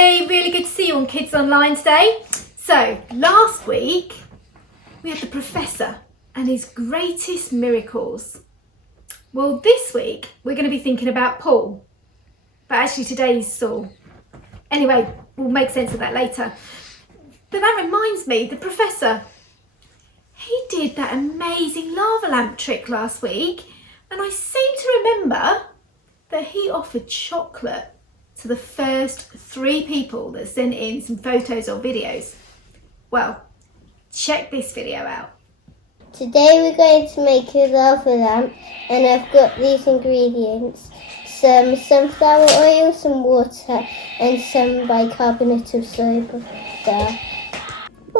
everybody, really good to see you on Kids Online today. So last week we had the Professor and his greatest miracles. Well, this week we're going to be thinking about Paul, but actually today's Saul. Anyway, we'll make sense of that later. But that reminds me, the Professor, he did that amazing lava lamp trick last week, and I seem to remember that he offered chocolate to the first 3 people that sent in some photos or videos. Well, check this video out. Today we're going to make a lava lamp, and I've got these ingredients: some sunflower oil, some water, and some bicarbonate of soda.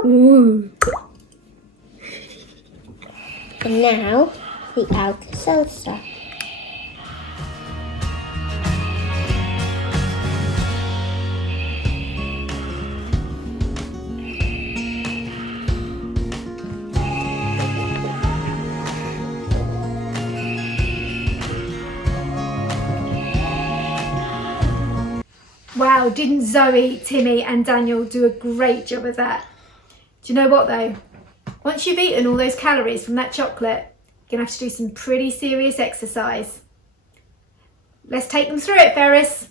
Ooh. And now the Alka-Seltzer. Wow, didn't Zoe, Timmy and Daniel do a great job of that? Do you know what though? Once you've eaten all those calories from that chocolate, you're going to have to do some pretty serious exercise. Let's take them through it, Ferris.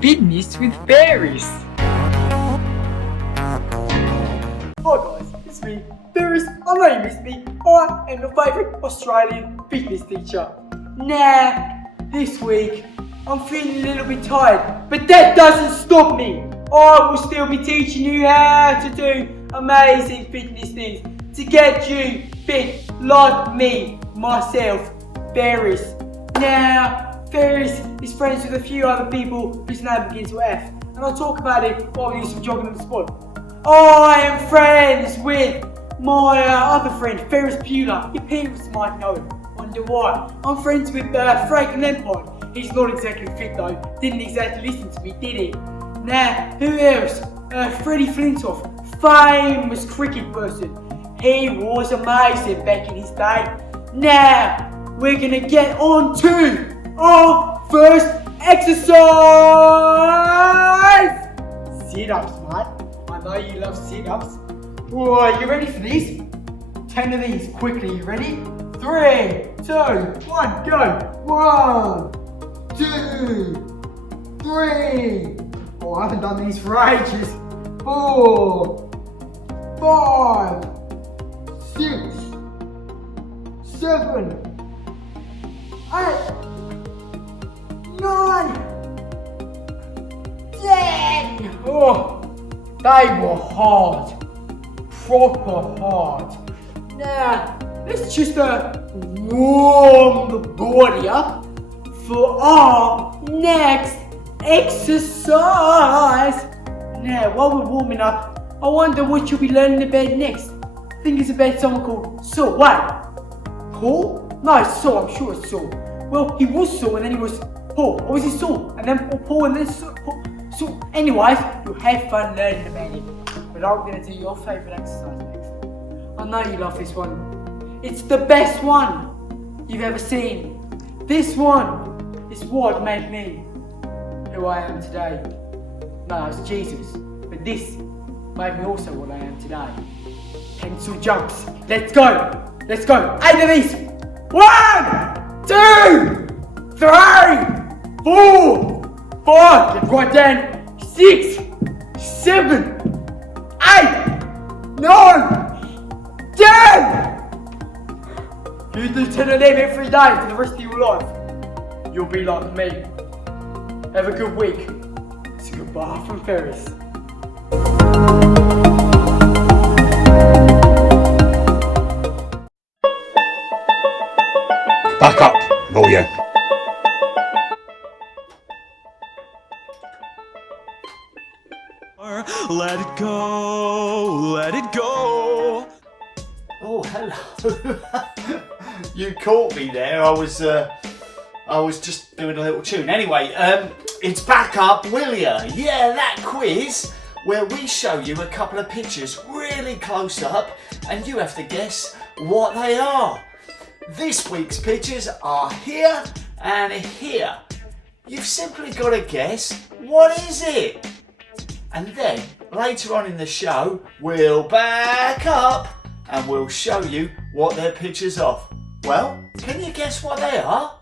Fitness with Ferris. Hi guys, it's me, Ferris. I know you missed me. I am your favourite Australian fitness teacher. Nah, this week I'm feeling a little bit tired, but that doesn't stop me. I will still be teaching you how to do amazing fitness things to get you fit like me, myself, Ferris. Now, Ferris is friends with a few other people whose name begins with F, and I'll talk about it while we do some jogging on the spot. I am friends with my other friend, Ferris Bueller. Your parents might know him. Wonder why? I'm friends with Frank Lampard. He's not exactly fit though. Didn't exactly listen to me, did he? Now, who else? Freddie Flintoff, famous cricket person. He was amazing back in his day. Now, we're gonna get on to our first exercise! Sit-ups, mate. I know you love sit-ups. Are you ready for this? 10 of these quickly, you ready? 3, 2, 1, go! 1, 2, 3. Oh, I haven't done these for ages. 4, 5, 6, 7, 8, 9, 10. Oh, they were hard. Proper hard. Now, let's just warm the body up for our next exercise. Now, while we're warming up, I wonder what you'll be learning about next. I think it's about someone called Saul. Wait, Paul? No, it's Saul. I'm sure it's Saul. Well, he was Saul and then he was Paul. Or was he Saul and then Paul and then Saul? Saul. Anyways, you'll have fun learning about him. But I'm going to do your favourite exercise next. I know you love this one. It's the best one you've ever seen. This one is what made me who I am today. No, it's Jesus. But this made me also what I am today. Pencil jumps. Let's go. Let's go. 8 of these. 1, 2, 3, 4, 5. Get right down. 6, 7, 8, 9, 10. You do 10 of them every day for the rest of your life. You'll be like me. Have a good week. It's a goodbye from Ferris. Back up, will you? Let it go, let it go. Oh, hello. You caught me there. I was just doing a little tune. Anyway, it's Back Up, will ya? Yeah, that quiz where we show you a couple of pictures really close up and you have to guess what they are. This week's pictures are here and here. You've simply got to guess, what is it? And then, later on in the show, we'll back up and we'll show you what they're pictures of. Well, can you guess what they are?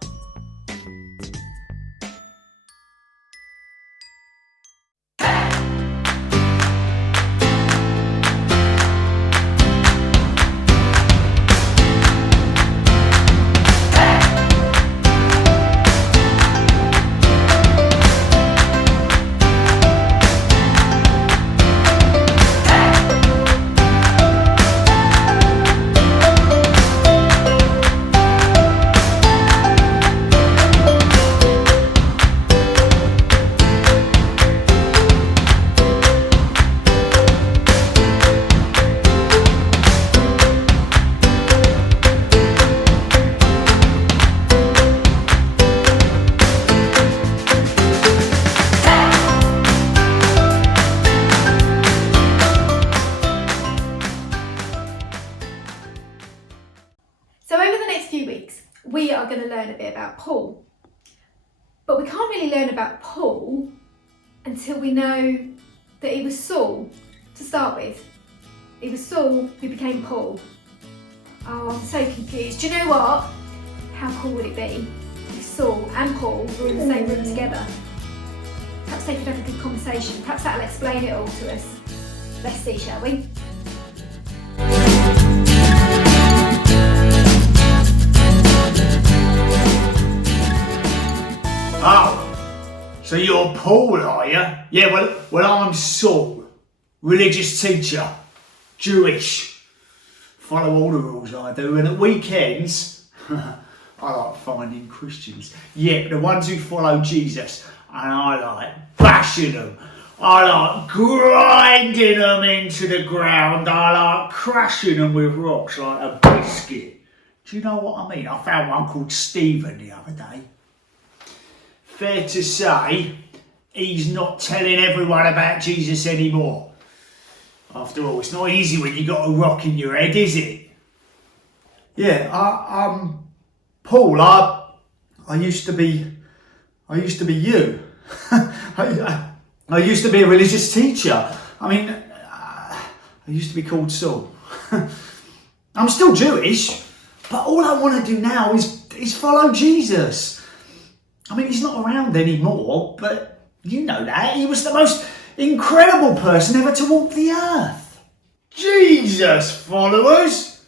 So over the next few weeks, we are going to learn a bit about Paul. But we can't really learn about Paul until we know that he was Saul to start with. He was Saul who became Paul. Oh, I'm so confused. Do you know what? How cool would it be if Saul and Paul were in the same room together? Perhaps they could have a good conversation. Perhaps that'll explain it all to us. Let's see, shall we? Oh, so you're Paul, are you? Yeah, well, I'm Saul, religious teacher, Jewish. Follow all the rules I do, and at weekends, I like finding Christians. Yeah, the ones who follow Jesus, and I like bashing them. I like grinding them into the ground. I like crushing them with rocks like a biscuit. Do you know what I mean? I found one called Stephen the other day. Fair to say, he's not telling everyone about Jesus anymore. After all, it's not easy when you got a rock in your head, is it? Yeah, Paul, I used to be you. I used to be a religious teacher. I mean, I used to be called Saul. I'm still Jewish, but all I want to do now is follow Jesus. I mean, he's not around anymore, but you know that. He was the most incredible person ever to walk the earth. Jesus followers?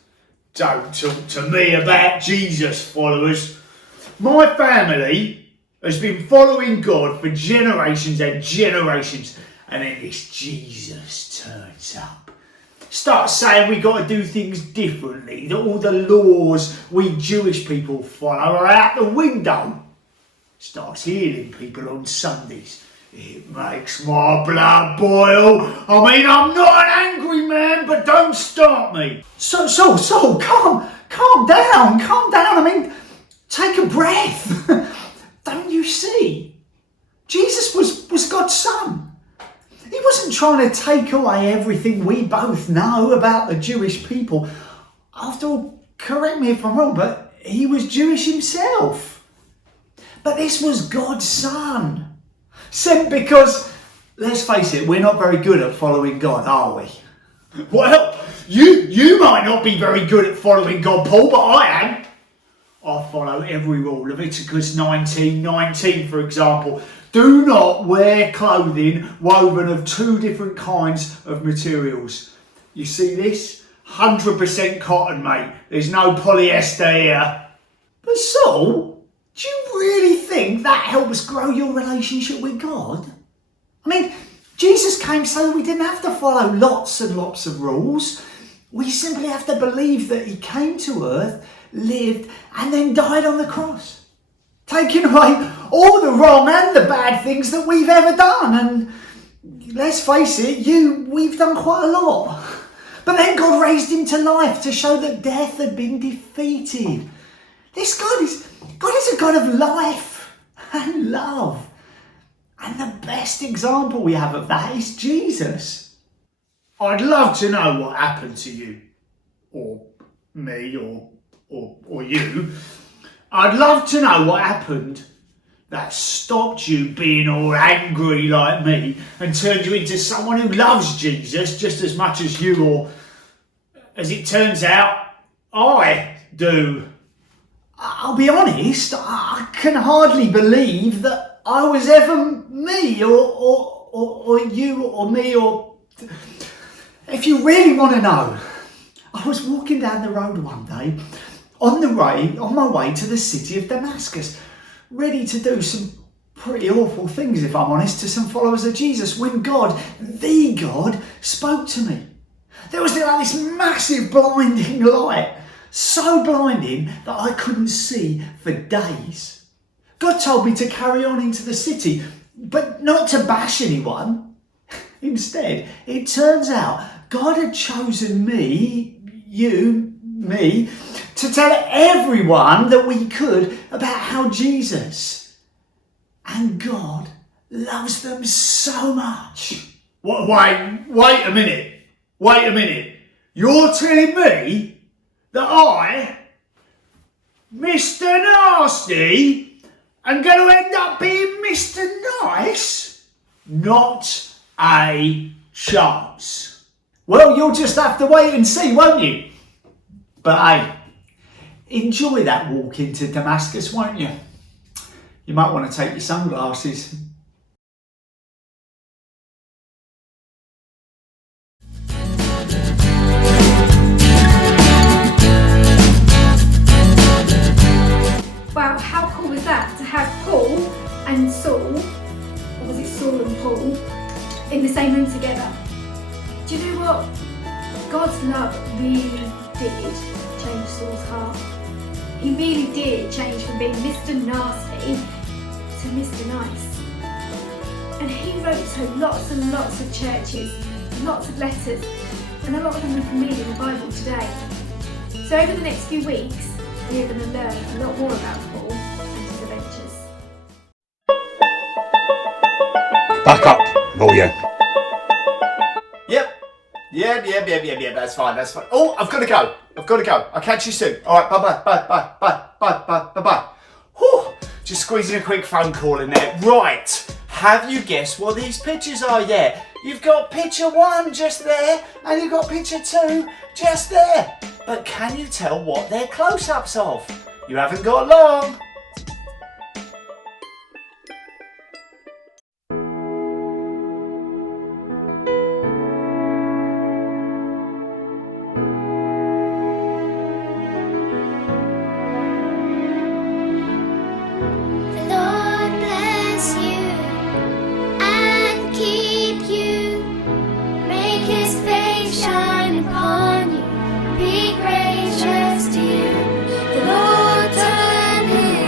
Don't talk to me about Jesus followers. My family has been following God for generations and generations, and then this Jesus turns up. Starts saying we got to do things differently, that all the laws we Jewish people follow are out the window. Starts healing people on Sundays. It makes my blood boil. I mean, I'm not an angry man, but don't start me. So, calm down. I mean, take a breath. Don't you see? Jesus was God's son. He wasn't trying to take away everything we both know about the Jewish people. After all, correct me if I'm wrong, but he was Jewish himself. But this was God's son. Sent because, let's face it, we're not very good at following God, are we? Well, you might not be very good at following God, Paul, but I am. I follow every rule. Leviticus 19:19, for example. Do not wear clothing woven of 2 different kinds of materials. You see this? 100% cotton, mate. There's no polyester here. But Saul, do you really think that helps grow your relationship with God? I mean, Jesus came so that we didn't have to follow lots and lots of rules. We simply have to believe that he came to earth, lived, and then died on the cross, taking away all the wrong and the bad things that we've ever done. And let's face it, we've done quite a lot. But then God raised him to life to show that death had been defeated. This God is a God of life and love. And the best example we have of that is Jesus. I'd love to know what happened to you, or me, or you. I'd love to know what happened that stopped you being all angry like me and turned you into someone who loves Jesus just as much as you, or as it turns out, I do. I'll be honest, I can hardly believe that I was ever me or you or me, or if you really want to know, I was walking down the road one day on my way to the city of Damascus, ready to do some pretty awful things, if I'm honest, to some followers of Jesus, when God, the God, spoke to me. There was like this massive blinding light, so blinding that I couldn't see for days. God told me to carry on into the city, but not to bash anyone. Instead, it turns out God had chosen me, to tell everyone that we could about how Jesus and God loves them so much. Wait a minute. You're telling me that I, Mr. Nasty, am going to end up being Mr. Nice? Not a chance. Well, you'll just have to wait and see, won't you? But hey, enjoy that walk into Damascus, won't you? You might want to take your sunglasses. Wow, how cool was that to have Paul and Saul, or was it Saul and Paul, in the same room together? Do you know what? God's love really did change Saul's heart. He really did change from being Mr. Nasty to Mr. Nice. And he wrote to lots and lots of churches, lots of letters, and a lot of them we can read in the Bible today. So over the next few weeks, we are going to learn a lot more about Paul and his adventures. Back up, lawyer. Yep. Yeah, that's fine. Oh, I've got to go. I'll catch you soon. All right, bye. Whew, just squeezing a quick phone call in there. Right, have you guessed what these pictures are yet? You've got picture 1 just there, and you've got picture 2 just there. But can you tell what they're close-ups of? You haven't got long. The Lord bless you and keep you. Make his face shine upon you. Be gracious to you. The Lord turn his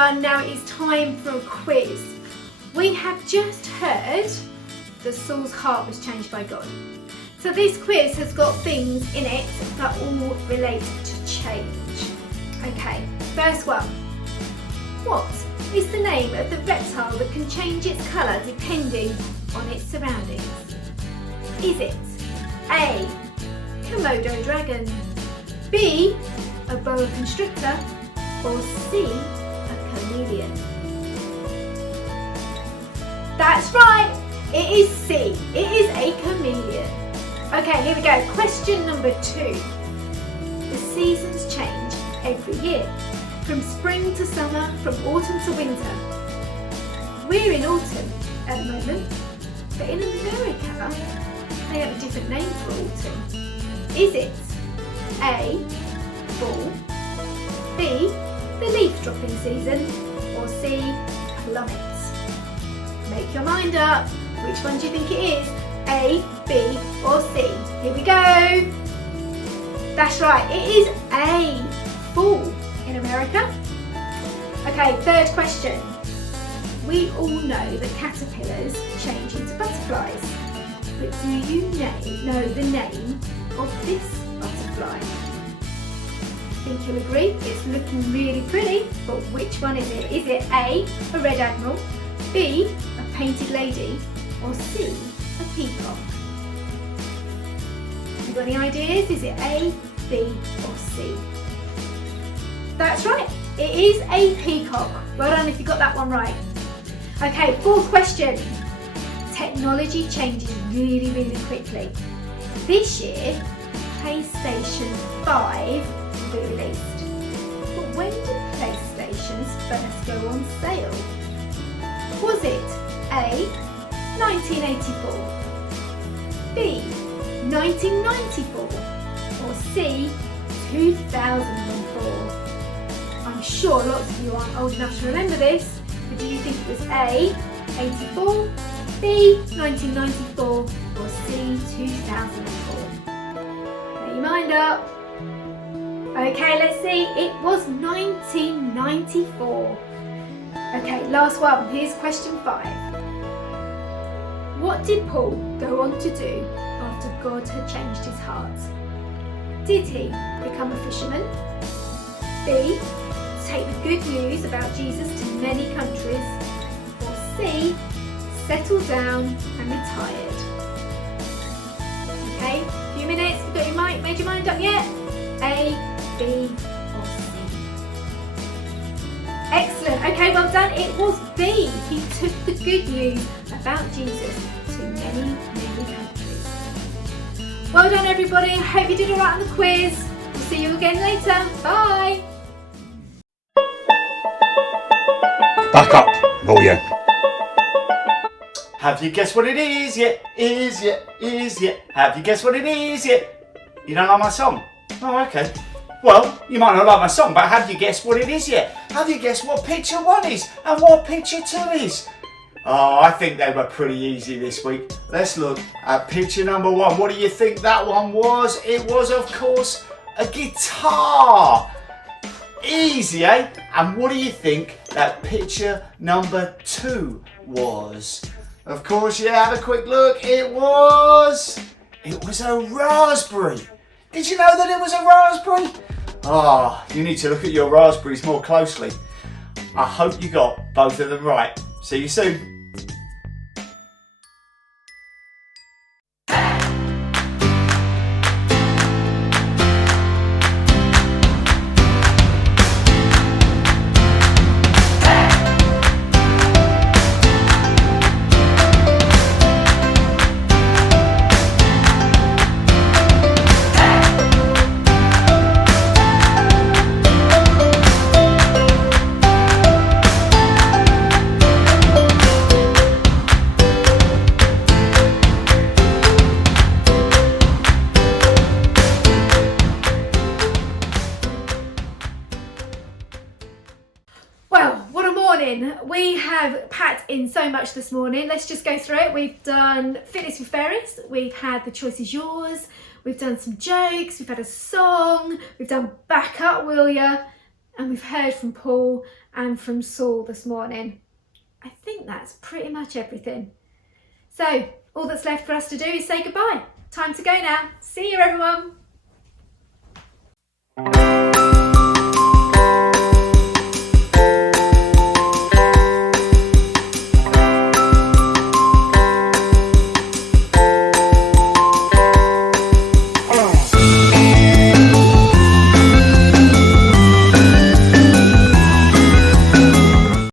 everyone, now it is time for a quiz. We have just heard that Saul's heart was changed by God. So this quiz has got things in it that all relate to change. Okay, first one. What is the name of the reptile that can change its colour depending on its surroundings? Is it A, Komodo dragon, B, a boa constrictor, or C, a chameleon? That's right, it is C, it is a chameleon. Okay, here we go, question number 2. The seasons change every year, from spring to summer, from autumn to winter. We're in autumn at the moment, but in America, they have a different name for autumn. Is it A, fall, B, the leaf dropping season, or C, plummet? Make your mind up. Which one do you think it is? A, B, or C? Here we go. That's right, it is A, fall in America. Okay, third question. We all know that caterpillars change into butterflies, but do you know the name of this butterfly? I think you'll agree it's looking really pretty, but which one is it? Is it A, a red admiral, B, a painted lady, or C, a peacock? You got any ideas? Is it A, B, or C? That's right, it is a peacock. Well done if you got that one right. Okay, fourth question. Technology changes really, really quickly. This year, PlayStation 5 will be released. But when did PlayStations first go on sale? Was it A, 1984, B, 1994, or C, 2004? I'm sure lots of you aren't old enough to remember this, but do you think it was A, 84, B, 1994, or C, 2004? Make your mind up. Okay, let's see. It was 1994. Okay, last one. Here's question 5. What did Paul go on to do after God had changed his heart? Did he become a fisherman? B, take the good news about Jesus to many countries? Or C, settle down and retired? Okay, a few minutes. You got your mind, made your mind up yet? A, B, or C? Excellent. Okay, well done. It was B. He took the good news about Jesus to many, many countries. Well done, everybody. I hope you did all right on the quiz. We'll see you again later. Bye. Back up, will you? Have you guessed what it is yet? Is yet? Is yet? Have you guessed what it is yet? You don't like my song? Oh, okay. Well, you might not like my song, but have you guessed what it is yet? Have you guessed what picture 1 is and what picture 2 is? Oh, I think they were pretty easy this week. Let's look at picture number 1. What do you think that one was? It was, of course, a guitar. Easy, eh? And what do you think that picture number 2 was? Of course, yeah, have a quick look. It was a raspberry. Did you know that it was a raspberry? Oh, you need to look at your raspberries more closely. I hope you got both of them right. See you soon. We have packed in so much this morning. Let's just go through it. We've done Fitness with Ferris, we've had The Choice Is Yours, we've done some jokes, we've had a song, we've done Back Up Will Ya, and we've heard from Paul and from Saul this morning. I think that's pretty much everything. So all that's left for us to do is say goodbye. Time to go now. See you, everyone.